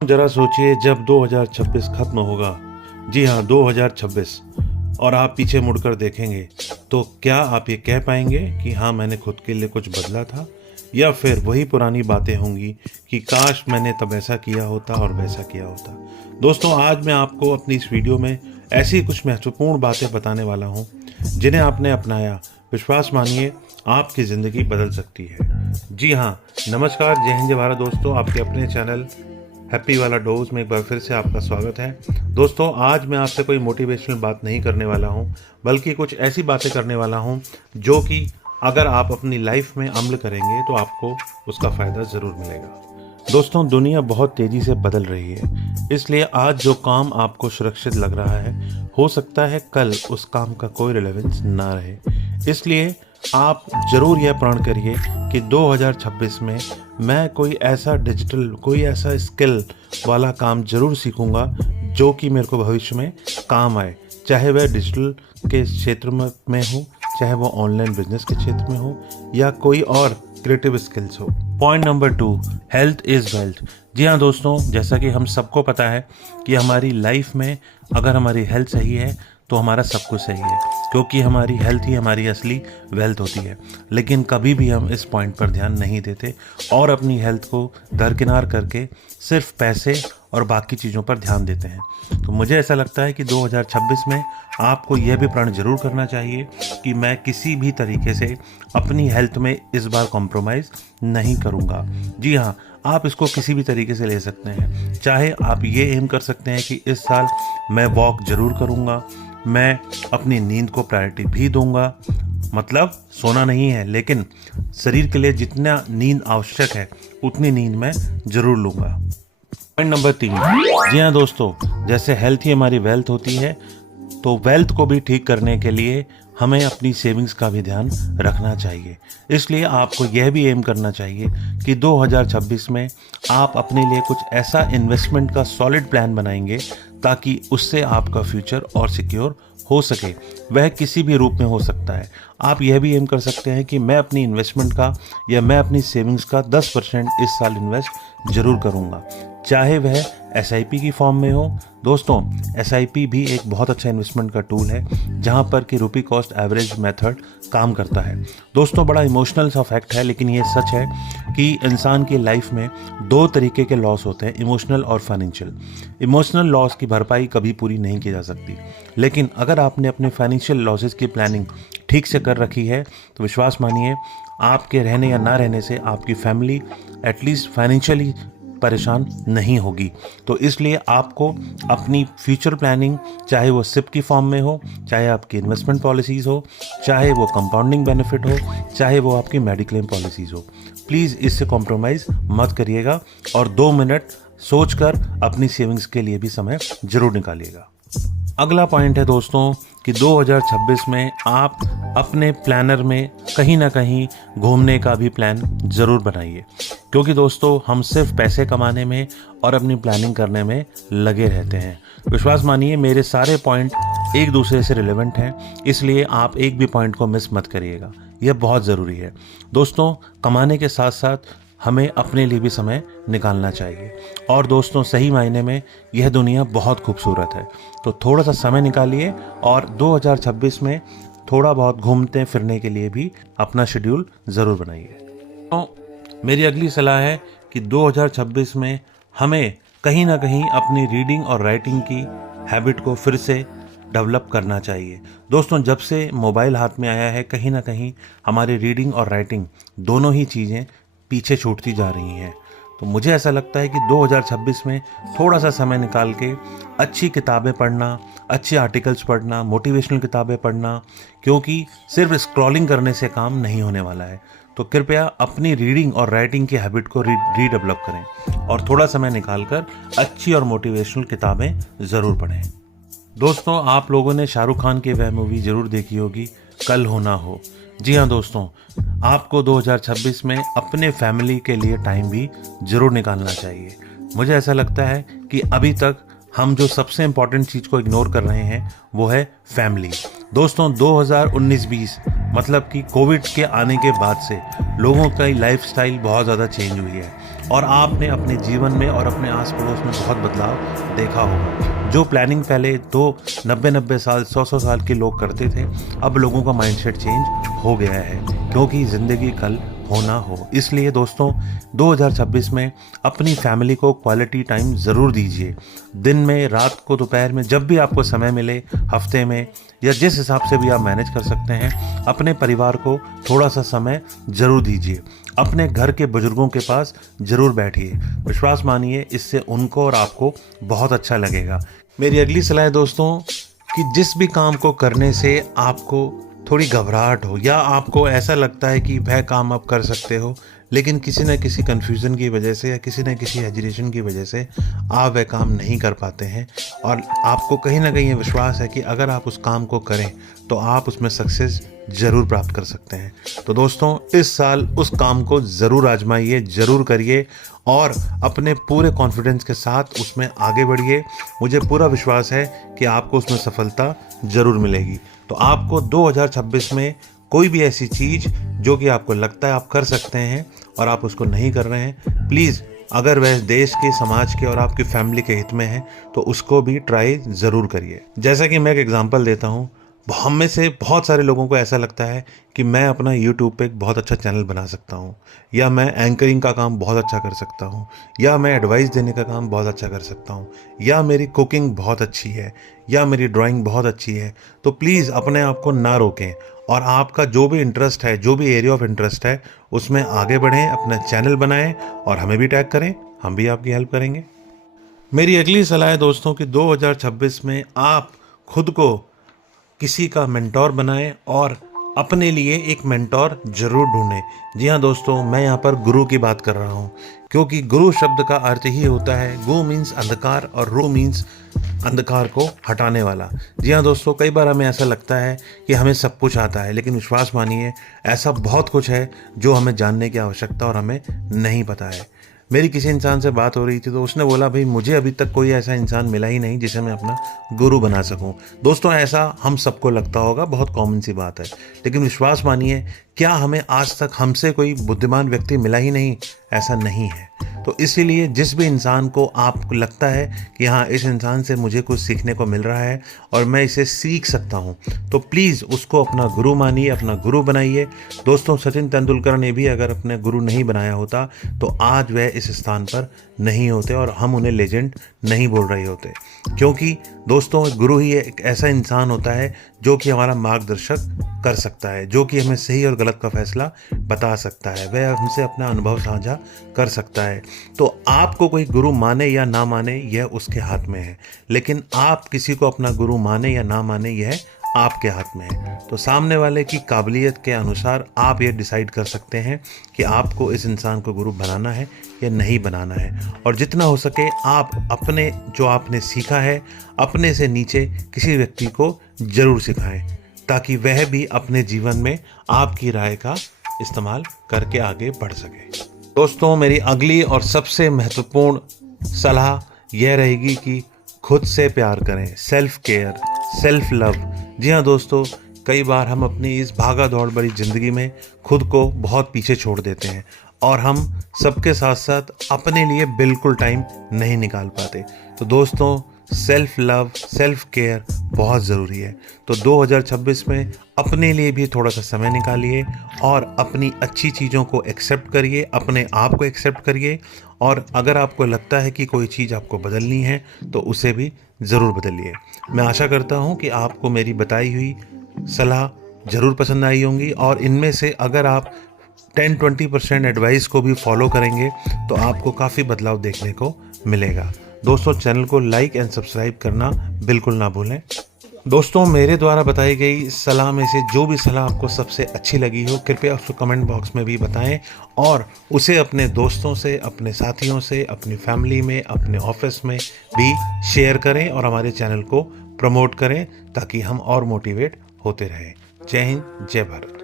जरा सोचिए, जब 2026 खत्म होगा, जी हाँ 2026, और आप पीछे मुड़कर देखेंगे तो क्या आप ये कह पाएंगे कि हाँ मैंने खुद के लिए कुछ बदला था, या फिर वही पुरानी बातें होंगी कि काश मैंने तब ऐसा किया होता और वैसा किया होता। दोस्तों, आज मैं आपको अपनी इस वीडियो में ऐसी कुछ महत्वपूर्ण बातें बताने वाला हूँ जिन्हें आपने अपनाया, विश्वास मानिए आपकी ज़िंदगी बदल सकती है। जी हाँ, नमस्कार, जय हिंद जय भारत दोस्तों। आपके अपने चैनल हैप्पी वाला डोज में एक बार फिर से आपका स्वागत है। दोस्तों, आज मैं आपसे कोई मोटिवेशनल बात नहीं करने वाला हूँ, बल्कि कुछ ऐसी बातें करने वाला हूँ जो कि अगर आप अपनी लाइफ में अमल करेंगे तो आपको उसका फ़ायदा ज़रूर मिलेगा। दोस्तों, दुनिया बहुत तेज़ी से बदल रही है, इसलिए आज जो काम आपको सुरक्षित लग रहा है, हो सकता है कल उस काम का कोई रिलेवेंस ना रहे। इसलिए आप ज़रूर यह प्रण करिए कि 2026 में मैं कोई ऐसा स्किल वाला काम ज़रूर सीखूंगा जो कि मेरे को भविष्य में काम आए, चाहे वह डिजिटल के क्षेत्र में हो, चाहे वो ऑनलाइन बिजनेस के क्षेत्र में हो, या कोई और क्रिएटिव स्किल्स हो। Point number 2, health is wealth. जी हाँ दोस्तों, जैसा कि हम सबको पता है कि हमारी लाइफ में अगर हमारी हेल्थ सही है तो हमारा सब कुछ सही है, क्योंकि हमारी हेल्थ ही हमारी असली वेल्थ होती है। लेकिन कभी भी हम इस पॉइंट पर ध्यान नहीं देते और अपनी हेल्थ को दरकिनार करके सिर्फ पैसे और बाकी चीज़ों पर ध्यान देते हैं। तो मुझे ऐसा लगता है कि 2026 में आपको यह भी प्रण जरूर करना चाहिए कि मैं किसी भी तरीके से अपनी हेल्थ में इस बार कॉम्प्रोमाइज़ नहीं करूँगा। जी हाँ, आप इसको किसी भी तरीके से ले सकते हैं। चाहे आप ये एम कर सकते हैं कि इस साल मैं वॉक ज़रूर करूँगा, मैं अपनी नींद को प्रायोरिटी भी दूंगा, मतलब सोना नहीं है, लेकिन शरीर के लिए जितना नींद आवश्यक है उतनी नींद मैं ज़रूर लूँगा। पॉइंट नंबर 3, जी हाँ दोस्तों, जैसे हेल्थ ही हमारी वेल्थ होती है, तो वेल्थ को भी ठीक करने के लिए हमें अपनी सेविंग्स का भी ध्यान रखना चाहिए। इसलिए आपको यह भी एम करना चाहिए कि 2026 में आप अपने लिए कुछ ऐसा इन्वेस्टमेंट का सॉलिड प्लान बनाएंगे ताकि उससे आपका फ्यूचर और सिक्योर हो सके। वह किसी भी रूप में हो सकता है। आप यह भी एम कर सकते हैं कि मैं अपनी इन्वेस्टमेंट का या मैं अपनी सेविंग्स का 10% इस साल इन्वेस्ट जरूर करूँगा, चाहे वह SIP की फॉर्म में हो। दोस्तों, SIP भी एक बहुत अच्छा इन्वेस्टमेंट का टूल है जहां पर कि रुपी कॉस्ट एवरेज मेथड काम करता है। दोस्तों, बड़ा इमोशनल सा फैक्ट है, लेकिन ये सच है कि इंसान की लाइफ में 2 तरीके के लॉस होते हैं, इमोशनल और फाइनेंशियल। इमोशनल लॉस की भरपाई कभी पूरी नहीं की जा सकती, लेकिन अगर आपने अपने फाइनेंशियल लॉसेस की प्लानिंग ठीक से कर रखी है तो विश्वास मानिए आपके रहने या ना रहने से आपकी फैमिली एटलीस्ट फाइनेंशियली परेशान नहीं होगी। तो इसलिए आपको अपनी फ्यूचर प्लानिंग, चाहे वो SIP की फॉर्म में हो, चाहे आपकी इन्वेस्टमेंट पॉलिसीज़ हो, चाहे वो कंपाउंडिंग बेनिफिट हो, चाहे वो आपकी मेडिक्लेम पॉलिसीज़ हो, प्लीज़ इससे कॉम्प्रोमाइज़ मत करिएगा और 2 मिनट सोचकर अपनी सेविंग्स के लिए भी समय ज़रूर निकालिएगा। अगला पॉइंट है दोस्तों कि 2026 में आप अपने प्लानर में कहीं ना कहीं घूमने का भी प्लान ज़रूर बनाइए, क्योंकि दोस्तों हम सिर्फ पैसे कमाने में और अपनी प्लानिंग करने में लगे रहते हैं। विश्वास मानिए मेरे सारे पॉइंट एक दूसरे से रिलेवेंट हैं, इसलिए आप एक भी पॉइंट को मिस मत करिएगा, यह बहुत ज़रूरी है। दोस्तों, कमाने के साथ साथ हमें अपने लिए भी समय निकालना चाहिए। और दोस्तों, सही मायने में यह दुनिया बहुत खूबसूरत है, तो थोड़ा सा समय निकालिए और 2026 में थोड़ा बहुत घूमते फिरने के लिए भी अपना शेड्यूल ज़रूर बनाइए। तो मेरी अगली सलाह है कि 2026 में हमें कहीं ना कहीं अपनी रीडिंग और राइटिंग की हैबिट को फिर से डेवलप करना चाहिए। दोस्तों, जब से मोबाइल हाथ में आया है, कहीं ना कहीं हमारी रीडिंग और राइटिंग दोनों ही चीज़ें पीछे छूटती जा रही हैं। तो मुझे ऐसा लगता है कि 2026 में थोड़ा सा समय निकाल के अच्छी किताबें पढ़ना, अच्छे आर्टिकल्स पढ़ना, मोटिवेशनल किताबें पढ़ना, क्योंकि सिर्फ स्क्रॉलिंग करने से काम नहीं होने वाला है। तो कृपया अपनी रीडिंग और राइटिंग की हैबिट को रीडेवलप करें और थोड़ा समय निकालकर अच्छी और मोटिवेशनल किताबें ज़रूर पढ़ें। दोस्तों, आप लोगों ने शाहरुख खान की वह मूवी ज़रूर देखी होगी, कल हो ना हो। जी हाँ दोस्तों, आपको 2026 में अपने फैमिली के लिए टाइम भी ज़रूर निकालना चाहिए। मुझे ऐसा लगता है कि अभी तक हम जो सबसे इम्पॉर्टेंट चीज़ को इग्नोर कर रहे हैं वो है फैमिली। दोस्तों, 2019-20 मतलब कि कोविड के आने के बाद से लोगों का लाइफस्टाइल बहुत ज़्यादा चेंज हुई है। और आपने अपने जीवन में और अपने आस पड़ोस में बहुत बदलाव देखा होगा। जो प्लानिंग पहले तो 90-90 साल 100-100 साल के लोग करते थे, अब लोगों का माइंडसेट चेंज हो गया है, क्योंकि ज़िंदगी कल हो ना हो। इसलिए दोस्तों 2026 में अपनी फैमिली को क्वालिटी टाइम ज़रूर दीजिए। दिन में, रात को, दोपहर में, जब भी आपको समय मिले, हफ्ते में या जिस हिसाब से भी आप मैनेज कर सकते हैं, अपने परिवार को थोड़ा सा समय ज़रूर दीजिए। अपने घर के बुजुर्गों के पास ज़रूर बैठिए। विश्वास मानिए, इससे उनको और आपको बहुत अच्छा लगेगा। मेरी अगली सलाह है दोस्तों कि जिस भी काम को करने से आपको थोड़ी घबराहट हो या आपको ऐसा लगता है कि वह काम आप कर सकते हो, लेकिन किसी न किसी कन्फ्यूज़न की वजह से या किसी न किसी हेजिटेशन की वजह से आप वह काम नहीं कर पाते हैं, और आपको कहीं ना कहीं ये विश्वास है कि अगर आप उस काम को करें तो आप उसमें सक्सेस ज़रूर प्राप्त कर सकते हैं। तो दोस्तों इस साल उस काम को ज़रूर आजमाइए, ज़रूर करिए और अपने पूरे कॉन्फिडेंस के साथ उसमें आगे बढ़िए। मुझे पूरा विश्वास है कि आपको उसमें सफलता ज़रूर मिलेगी। तो आपको 2026 में कोई भी ऐसी चीज़ जो कि आपको लगता है आप कर सकते हैं और आप उसको नहीं कर रहे हैं, प्लीज़ अगर वह देश के, समाज के और आपकी फैमिली के हित में है तो उसको भी ट्राई ज़रूर करिए। जैसा कि मैं एक एग्जांपल देता हूँ, हम में से बहुत सारे लोगों को ऐसा लगता है कि मैं अपना YouTube पे एक बहुत अच्छा चैनल बना सकता हूँ, या मैं एंकरिंग का काम बहुत अच्छा कर सकता हूँ, या मैं एडवाइस देने का काम बहुत अच्छा कर सकता हूँ, या मेरी कुकिंग बहुत अच्छी है, या मेरी ड्राइंग बहुत अच्छी है। तो प्लीज़ अपने आप को ना रोकें और आपका जो भी इंटरेस्ट है, जो भी एरिया ऑफ इंटरेस्ट है, उसमें आगे बढ़ें, अपना चैनल बनाएं और हमें भी टैग करें, हम भी आपकी हेल्प करेंगे। मेरी अगली सलाह है दोस्तों कि 2026 में आप खुद को किसी का मेंटोर बनाएं और अपने लिए एक मेंटोर जरूर ढूंढें। जी हाँ दोस्तों, मैं यहाँ पर गुरु की बात कर रहा हूँ, क्योंकि गुरु शब्द का अर्थ ही होता है, गु मीन्स अंधकार और रू मीन्स अंधकार को हटाने वाला। जी हाँ दोस्तों, कई बार हमें ऐसा लगता है कि हमें सब कुछ आता है, लेकिन विश्वास मानिए ऐसा बहुत कुछ है जो हमें जानने की आवश्यकता और हमें नहीं पता है। मेरी किसी इंसान से बात हो रही थी तो उसने बोला, भाई मुझे अभी तक कोई ऐसा इंसान मिला ही नहीं जिसे मैं अपना गुरु बना सकूं। दोस्तों ऐसा हम सबको लगता होगा, बहुत कॉमन सी बात है, लेकिन विश्वास मानिए क्या हमें आज तक हमसे कोई बुद्धिमान व्यक्ति मिला ही नहीं? ऐसा नहीं है। तो इसीलिए जिस भी इंसान को आपको लगता है कि हाँ इस इंसान से मुझे कुछ सीखने को मिल रहा है और मैं इसे सीख सकता हूँ, तो प्लीज़ उसको अपना गुरु मानिए, अपना गुरु बनाइए। दोस्तों सचिन तेंदुलकर ने भी अगर अपने गुरु नहीं बनाया होता तो आज वह इस स्थान पर नहीं होते और हम उन्हें लेजेंड नहीं बोल रहे होते। क्योंकि दोस्तों गुरु ही एक ऐसा इंसान होता है जो कि हमारा मार्गदर्शक कर सकता है, जो कि हमें सही और गलत का फैसला बता सकता है, वह हमसे अपना अनुभव साझा कर सकता है। तो आपको कोई गुरु माने या ना माने यह उसके हाथ में है, लेकिन आप किसी को अपना गुरु माने या ना माने यह आपके हाथ में है। तो सामने वाले की काबिलियत के अनुसार आप ये डिसाइड कर सकते हैं कि आपको इस इंसान को गुरु बनाना है या नहीं बनाना है। और जितना हो सके आप अपने जो आपने सीखा है अपने से नीचे किसी व्यक्ति को ज़रूर सिखाएं, ताकि वह भी अपने जीवन में आपकी राय का इस्तेमाल करके आगे बढ़ सके। दोस्तों मेरी अगली और सबसे महत्वपूर्ण सलाह यह रहेगी कि खुद से प्यार करें, सेल्फ केयर, सेल्फ लव। जी हाँ दोस्तों, कई बार हम अपनी इस भागा दौड़ भरी ज़िंदगी में खुद को बहुत पीछे छोड़ देते हैं और हम सबके साथ साथ अपने लिए बिल्कुल टाइम नहीं निकाल पाते। तो दोस्तों सेल्फ लव, सेल्फ केयर बहुत ज़रूरी है। तो 2026 में अपने लिए भी थोड़ा सा समय निकालिए और अपनी अच्छी चीज़ों को एक्सेप्ट करिए, अपने आप को एक्सेप्ट करिए, और अगर आपको लगता है कि कोई चीज़ आपको बदलनी है तो उसे भी ज़रूर बदलिए। मैं आशा करता हूँ कि आपको मेरी बताई हुई सलाह ज़रूर पसंद आई होंगी, और इनमें से अगर आप 10-20% एडवाइस को भी फॉलो करेंगे तो आपको काफ़ी बदलाव देखने को मिलेगा। दोस्तों चैनल को लाइक एंड सब्सक्राइब करना बिल्कुल ना भूलें। दोस्तों मेरे द्वारा बताई गई सलाह में से जो भी सलाह आपको सबसे अच्छी लगी हो कृपया उसको कमेंट बॉक्स में भी बताएं, और उसे अपने दोस्तों से, अपने साथियों से, अपनी फैमिली में, अपने ऑफिस में भी शेयर करें और हमारे चैनल को प्रमोट करें ताकि हम और मोटिवेट होते रहें। जय हिंद, जय भारत।